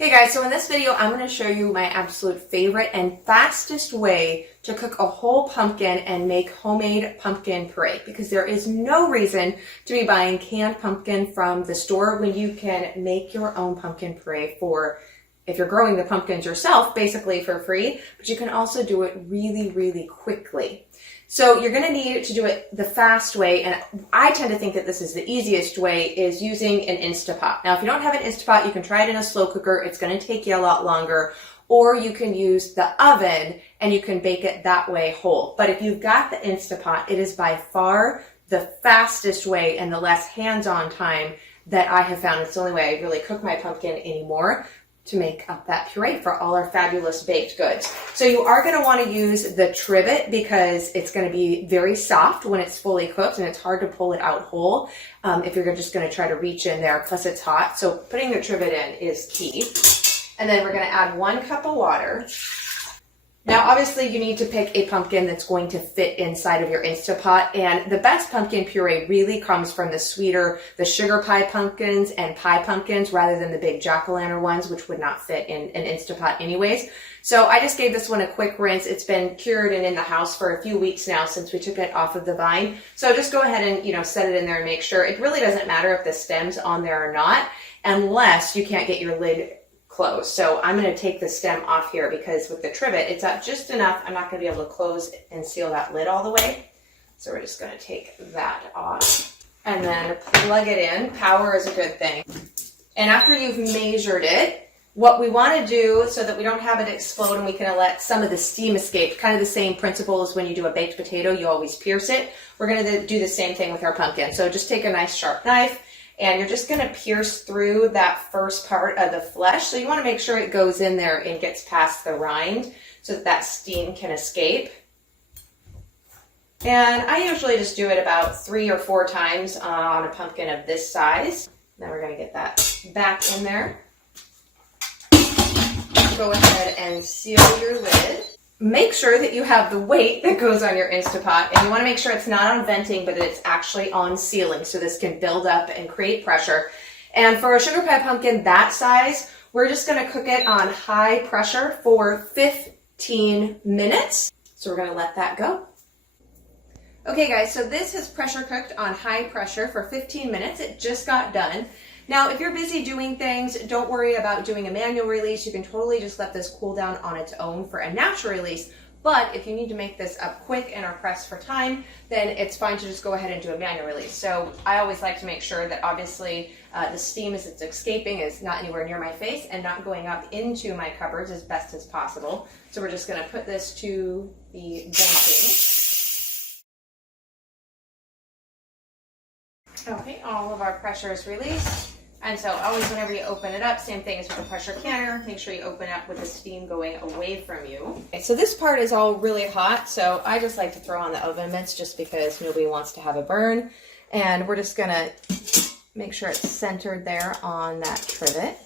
Hey guys, so in this video I'm going to show you my absolute favorite and fastest way to cook a whole pumpkin and make homemade pumpkin puree, because there is no reason to be buying canned pumpkin from the store when you can make your own pumpkin puree for, if you're growing the pumpkins yourself, basically for free, but you can also do it really quickly. So you're going to need to do it the fast way, and I tend to think that this is the easiest way, is using an Instapot. Now, if you don't have an Instapot, you can try it in a slow cooker. It's going to take you a lot longer, or you can use the oven and you can bake it that way whole. But if you've got the Instapot, it is by far the fastest way and the less hands-on time that I have found. It's the only way I really cook my pumpkin anymore, to make up that puree for all our fabulous baked goods. So you are going to want to use the trivet because it's going to be very soft when it's fully cooked, and it's hard to pull it out whole if you're just going to try to reach in there, plus it's hot. So putting the trivet in is key. And then we're going to add 1 cup of water. Now, obviously, you need to pick a pumpkin that's going to fit inside of your Instapot, and the best pumpkin puree really comes from the sweeter, the sugar pie pumpkins and pie pumpkins, rather than the big jack-o'-lantern ones, which would not fit in an Instapot anyways. So I just gave this one a quick rinse. It's been cured and in the house for a few weeks now since we took it off of the vine. So just go ahead and, set it in there and make sure. It really doesn't matter if the stem's on there or not, unless you can't get your lid close. So I'm going to take the stem off here because with the trivet, it's up just enough. I'm not going to be able to close and seal that lid all the way. So we're just going to take that off and then plug it in. Power is a good thing. And after you've measured it, what we want to do so that we don't have it explode and we can let some of the steam escape, kind of the same principle as when you do a baked potato, you always pierce it. We're going to do the same thing with our pumpkin. So just take a nice sharp knife, and you're just going to pierce through that first part of the flesh. So you want to make sure it goes in there and gets past the rind so that that steam can escape. And I usually just do it about 3 or 4 times on a pumpkin of this size. Now we're going to get that back in there. Go ahead and seal your lid. Make sure that you have the weight that goes on your Instapot, and you want to make sure it's not on venting, but that it's actually on sealing, so this can build up and create pressure. And for a sugar pie pumpkin that size, we're just going to cook it on high pressure for 15 minutes. So we're going to let that go. Okay guys, so this is pressure cooked on high pressure for 15 minutes. It just got done. Now, if you're busy doing things, don't worry about doing a manual release. You can totally just let this cool down on its own for a natural release. But if you need to make this up quick and are pressed for time, then it's fine to just go ahead and do a manual release. So I always like to make sure that obviously the steam as it's escaping is not anywhere near my face and not going up into my cupboards as best as possible. So we're just going to put this to the venting. Okay, all of our pressure is released. And so always whenever you open it up, same thing as with the pressure canner, make sure you open up with the steam going away from you. Okay, so this part is all really hot, so I just like to throw on the oven mitts just because nobody wants to have a burn. And we're just gonna make sure it's centered there on that trivet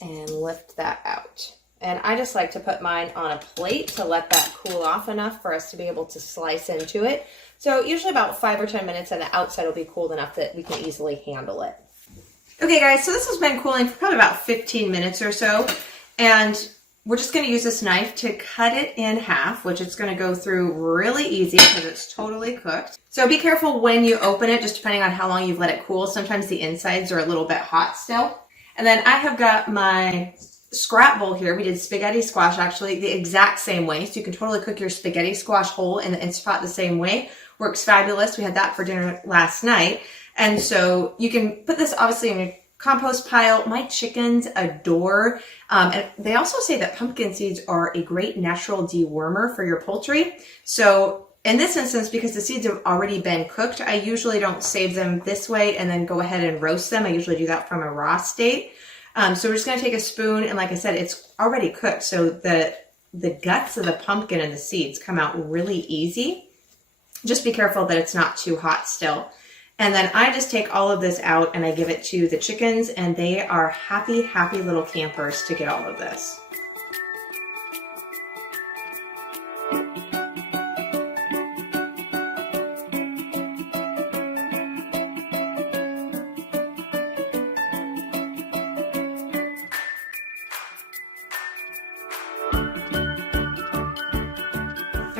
and lift that out. And I just like to put mine on a plate to let that cool off enough for us to be able to slice into it. So usually about 5 or 10 minutes, and the outside will be cooled enough that we can easily handle it. Okay guys, so this has been cooling for probably about 15 minutes or so, and we're just going to use this knife to cut it in half, which it's going to go through really easy because it's totally cooked. So be careful when you open it, just depending on how long you've let it cool. Sometimes the insides are a little bit hot still. And then I have got my scrap bowl here. We did spaghetti squash actually the exact same way, so you can totally cook your spaghetti squash whole in the Instapot the same way. Works fabulous. We had that for dinner last night. And so you can put this obviously in your compost pile. My chickens adore, and they also say that pumpkin seeds are a great natural dewormer for your poultry. So in this instance, because the seeds have already been cooked, I usually don't save them this way and then go ahead and roast them. I usually do that from a raw state. So we're just going to take a spoon, and like I said, it's already cooked. So the guts of the pumpkin and the seeds come out really easy. Just be careful that it's not too hot still. And then I just take all of this out and I give it to the chickens, and they are happy, happy little campers to get all of this.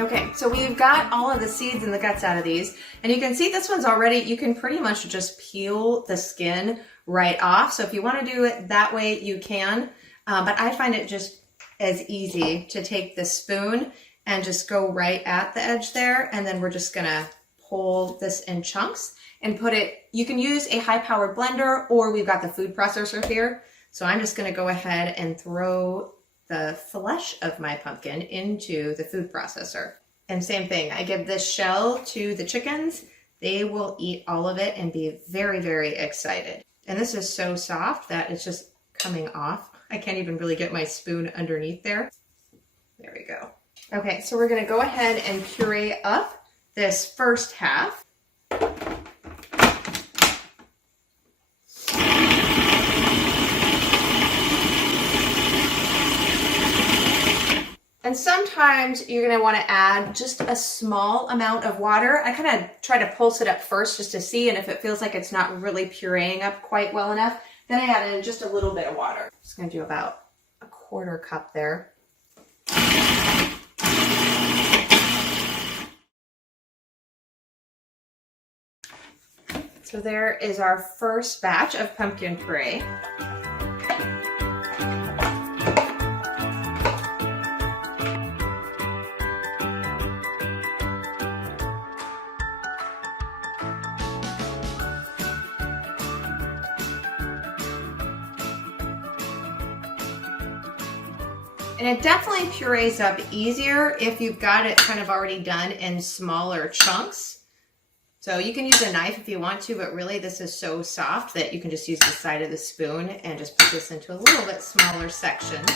Okay, so we've got all of the seeds and the guts out of these, and you can see this one's already, you can pretty much just peel the skin right off. So if you want to do it that way, you can, but I find it just as easy to take the spoon and just go right at the edge there, and then we're just gonna pull this in chunks and put it, you can use a high-powered blender, or we've got the food processor here. So I'm just gonna go ahead and throw the flesh of my pumpkin into the food processor. And same thing, I give this shell to the chickens. They will eat all of it and be very, very excited. And this is so soft that it's just coming off. I can't even really get my spoon underneath there. There we go. Okay, so we're gonna go ahead and puree up this first half. And sometimes you're going to want to add just a small amount of water. I kind of try to pulse it up first just to see, and if it feels like it's not really pureeing up quite well enough, then I add in just a little bit of water. Just going to do about a 1/4 cup there. So there is our first batch of pumpkin puree. And it definitely purees up easier if you've got it kind of already done in smaller chunks. So you can use a knife if you want to, but really this is so soft that you can just use the side of the spoon and just put this into a little bit smaller sections.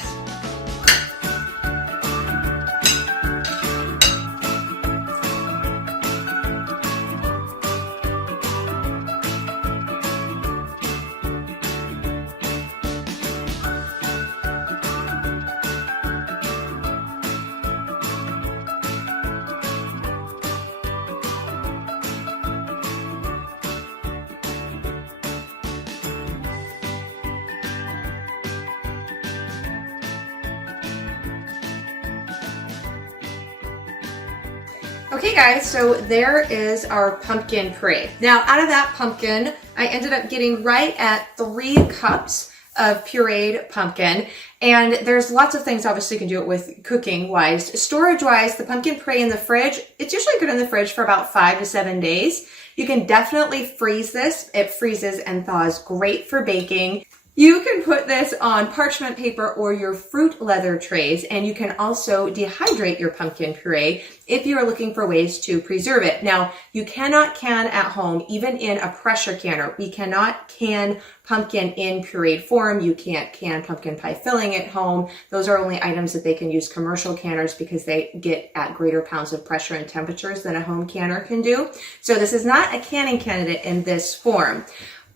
Okay guys, so there is our pumpkin puree. Now out of that pumpkin, I ended up getting right at 3 cups of pureed pumpkin. And there's lots of things obviously you can do it with cooking wise. Storage wise, the pumpkin puree in the fridge, it's usually good in the fridge for about 5 to 7 days. You can definitely freeze this. It freezes and thaws great for baking. You can put this on parchment paper or your fruit leather trays, and you can also dehydrate your pumpkin puree if you are looking for ways to preserve it. Now, you cannot can at home, even in a pressure canner. We cannot can pumpkin in pureed form. You can't can pumpkin pie filling at home. Those are only items that they can use commercial canners because they get at greater pounds of pressure and temperatures than a home canner can do. So this is not a canning candidate in this form.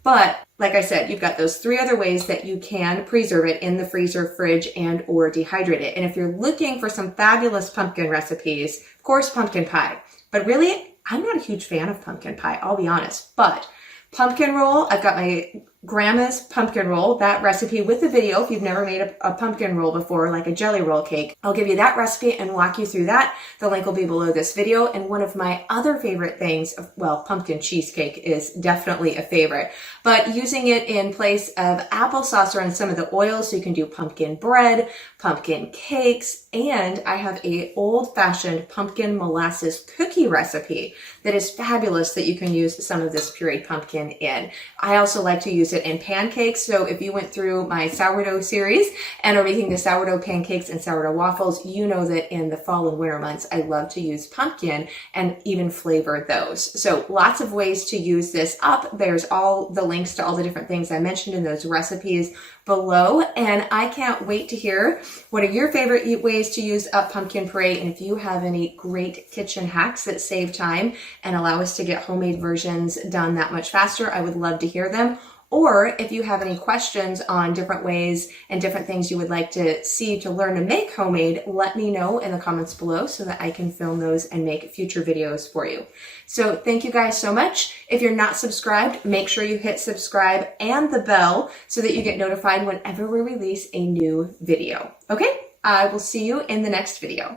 But like I said, you've got those 3 other ways that you can preserve it in the freezer, fridge, and or dehydrate it. And if you're looking for some fabulous pumpkin recipes, of course, pumpkin pie. But really, I'm not a huge fan of pumpkin pie, I'll be honest. But pumpkin roll, I've got my grandma's pumpkin roll, that recipe with the video. If you've never made a pumpkin roll before, like a jelly roll cake, I'll give you that recipe and walk you through that. The link will be below this video. And one of my other favorite things, well, pumpkin cheesecake is definitely a favorite, but using it in place of applesauce or in some of the oils, so you can do pumpkin bread, pumpkin cakes, and I have a old-fashioned pumpkin molasses cookie recipe that is fabulous that you can use some of this pureed pumpkin in. I also like to use it in pancakes. So if you went through my sourdough series and are making the sourdough pancakes and sourdough waffles, you know that in the fall and winter months, I love to use pumpkin and even flavor those. So lots of ways to use this up. There's all the links to all the different things I mentioned in those recipes below. And I can't wait to hear what are your favorite ways to use up pumpkin puree. And if you have any great kitchen hacks that save time and allow us to get homemade versions done that much faster, I would love to hear them. Or if you have any questions on different ways and different things you would like to see to learn to make homemade, let me know in the comments below so that I can film those and make future videos for you. So thank you guys so much. If you're not subscribed, make sure you hit subscribe and the bell so that you get notified whenever we release a new video. Okay, I will see you in the next video.